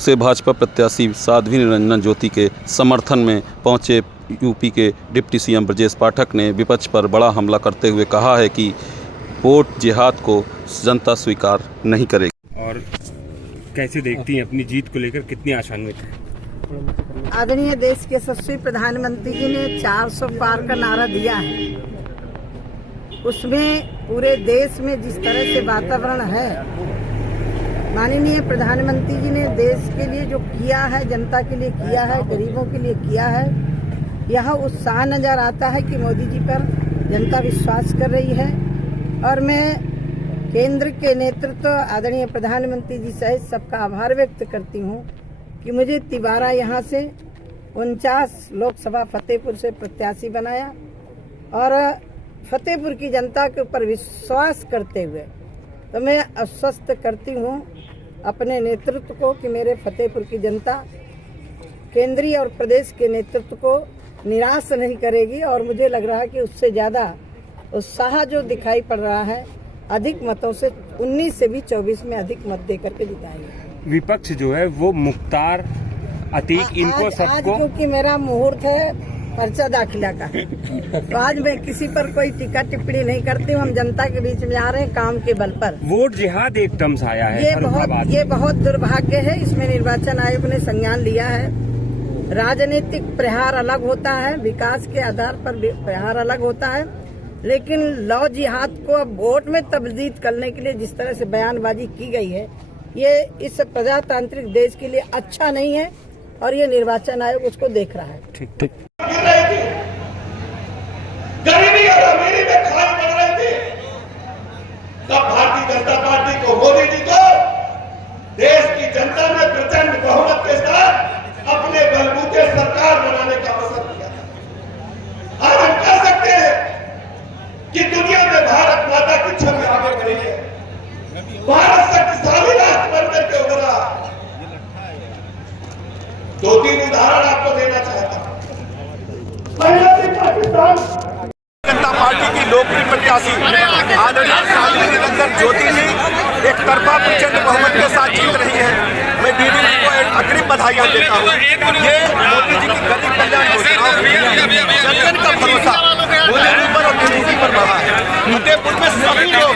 से भाजपा प्रत्याशी साध्वी निरंजन ज्योति के समर्थन में पहुंचे यूपी के डिप्टी सीएम ब्रजेश पाठक ने विपक्ष पर बड़ा हमला करते हुए कहा है कि वोट जिहाद को जनता स्वीकार नहीं करेगी। और कैसे देखती हैं अपनी जीत को लेकर, कितनी आशान्वित है? आदरणीय देश के यशस्वी प्रधानमंत्री जी ने 400 पार का नारा दिया है। उसमें पूरे देश में जिस तरह से वातावरण है, माननीय प्रधानमंत्री जी ने देश के लिए जो किया है, जनता के लिए किया है, गरीबों के लिए किया है, यह उत्साह नजर आता है कि मोदी जी पर जनता विश्वास कर रही है। और मैं केंद्र के नेतृत्व आदरणीय प्रधानमंत्री जी सहित सबका आभार व्यक्त करती हूँ कि मुझे तिवारा यहाँ से 49 लोकसभा फतेहपुर से प्रत्याशी बनाया और फतेहपुर की जनता के ऊपर विश्वास करते हुए तो मैं आश्वस्त करती हूँ अपने नेतृत्व को कि मेरे फतेहपुर की जनता केंद्रीय और प्रदेश के नेतृत्व को निराश नहीं करेगी। और मुझे लग रहा है कि उससे ज़्यादा उत्साह जो दिखाई पड़ रहा है, अधिक मतों से 19 से भी 24 में अधिक मत दे करके जिताएंगे। विपक्ष जो है वो मुख्तार अतीक इनको सबको, आज क्योंकि मेरा मुहूर्त है पर्चा दाखिला का, तो आज मैं किसी पर कोई टीका टिप्पणी नहीं करती हूँ। हम जनता के बीच में आ रहे हैं काम के बल पर। वोट जिहाद एक टर्म से आया है, ये बहुत दुर्भाग्य है। इसमें निर्वाचन आयोग ने संज्ञान लिया है। राजनीतिक प्रहार अलग होता है, विकास के आधार पर प्रहार अलग होता है, लेकिन लॉ जिहाद को अब वोट में तब्दील करने के लिए जिस तरह से बयानबाजी की गई है, ये इस प्रजातांत्रिक देश के लिए अच्छा नहीं है और ये निर्वाचन आयोग उसको देख रहा है। ठीक। गरीबी और अमीरी में खाई पड़ रही थी, तब भारतीय जनता पार्टी को, मोदी जी को देश की जनता ने प्रचंड बहुमत के साथ अपने बलबूते सरकार बनाने का अवसर दिया था। आज हम कह सकते हैं कि दुनिया में भारत माता की छवि आगे बढ़ी है। भारत शक्तिशाली राष्ट्र बनकर के उभरा। 2-3 उदाहरण आपको देना चाहता हूं। पहले पाकिस्तान जनता पार्टी की लोकप्रिय प्रत्याशी आदरणीय साध्वी निरंजन ज्योति जी एक तरफा प्रचंड बहुमत के साथ जीत रही है। मैं दीदी को अग्रिम बधाइयां देता हूँ। ये मोदी जी की गरीब कल्याण योजनाओं, जनजन का भरोसा मोदी जी पर और दीदी पर बढ़ा है। फतेहपुर में सभी लोग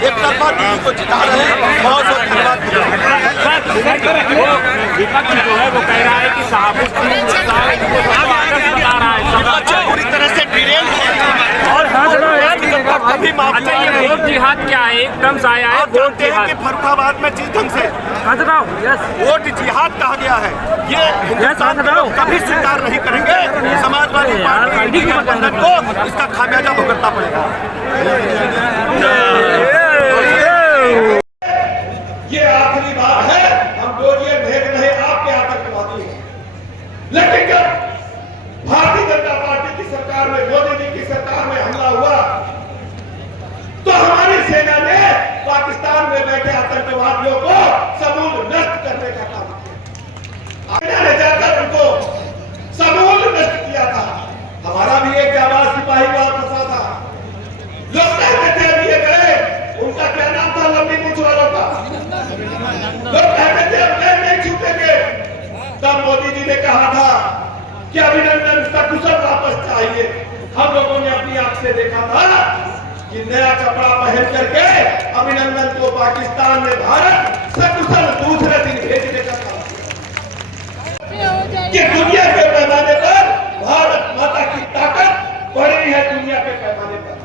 एक तरफा दीदी को जिता रहे हैं। बहुत बहुत धन्यवाद। विपक्ष जो है वो कह रहा है कि पूरी तरह से डिरेल अभी मामला ये वोट जिहाद क्या है, एक टर्म आया है वोट जिहाद। फरुखाबाद में चीज ढंग से वोट जिहाद कहा गया है। ये हिंदुस्तान कभी स्वीकार नहीं करेंगे। समाजवादी पार्टी के गठबंधन को इसका खामियाजा भुगतना पड़ेगा। ये आखिरी बार है, हम डोरिये भेज रहे आपके आतंकवादी हैं। लेकिन जब भारतीय जनता पार्टी की सरकार में, मोदी जी की सरकार में हमला हुआ तो हमारी सेना ने पाकिस्तान में बैठे आतंकवादियों को समूल नष्ट करने का काम किया। सेना ने जाकर उनको समूल नष्ट किया था। हमारा भी एक जाबाज सिपाही वहां फंसा था। लोग कहते थे अब ये गए, उनका क्या नाम था, लंबी मूंछ वालों का। लोग कहते थे अब पैर नहीं छूटेंगे। तब मोदी जी ने कहा था कि अभिनंदन सकुशल वापस चाहिए। हम लोगों ने अपनी आंख से देखा था कि नया कपड़ा पहन करके अभिनंदन को पाकिस्तान में भारत सकुशल दूसरे दिन भेजने का काम किया। कि दुनिया के पैमाने पर भारत माता की ताकत बढ़ी है। दुनिया के पैमाने पर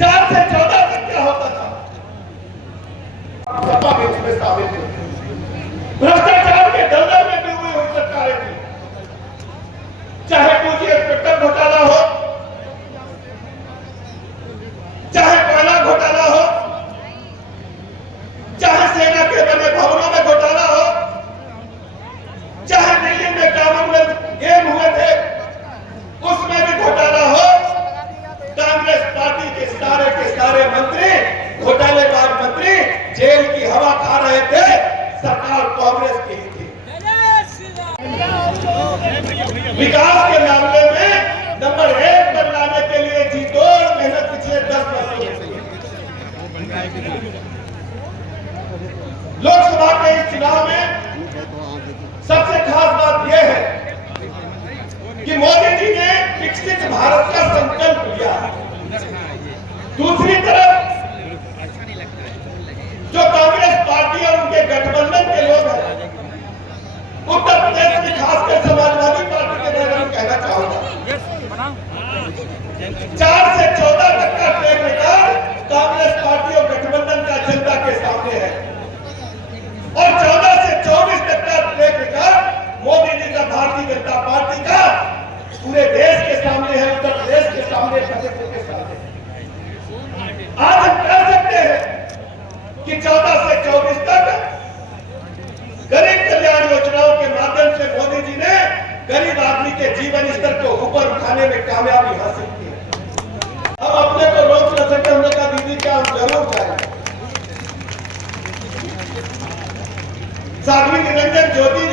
4 से 14 तक क्या होता था, भ्रष्टाचार के दलदल में डूबी हुई सरकारें थी। चाहे पूंजी स्पेक्ट्रम घोटाला हो, चाहे कोयला घोटाला हो, चाहे सेना के बने भवनों में घोटाला हो, चाहे दिल्ली में कॉमनवेल्थ गेम हुए थे उसमें भी घोटाला हो, कांग्रेस पार्टी के सारे मंत्री, घोटालेबाज मंत्री जेल की हवा खा रहे थे। सरकार कांग्रेस की ही थी। विकास के मामले में नंबर 1 पर लाने के लिए जी तोड़ मेहनत पिछले 10 वर्षों में। लोकसभा के इस चुनाव में विकसित भारत का संकल्प लिया है। दूसरी तरफ जो कांग्रेस पार्टी और उनके गठबंधन के लोग हैं, उत्तर प्रदेश की खासकर समाजवादी पार्टी के बारे में कहना चाहूंगा, 4 से 14 तक का ट्रैक रिकॉर्ड कांग्रेस पार्टी और गठबंधन का जनता के सामने है और 14 से 24 तक का ट्रैक रिकॉर्ड मोदी जी का, भारतीय जनता पार्टी का पूरे देश के सामने है, उत्तर प्रदेश के सामने, फतेहपुर के सामने। आज हम कह सकते हैं कि 14 से 24 तक गरीब कल्याण योजनाओं के माध्यम से मोदी जी ने गरीब आदमी के जीवन स्तर को ऊपर उठाने में कामयाबी हासिल की है। हम अपने को रोक न सके, हमने कहा दीदी क्या हम जरूर जाएंगे। साध्वी निरंजन ज्योति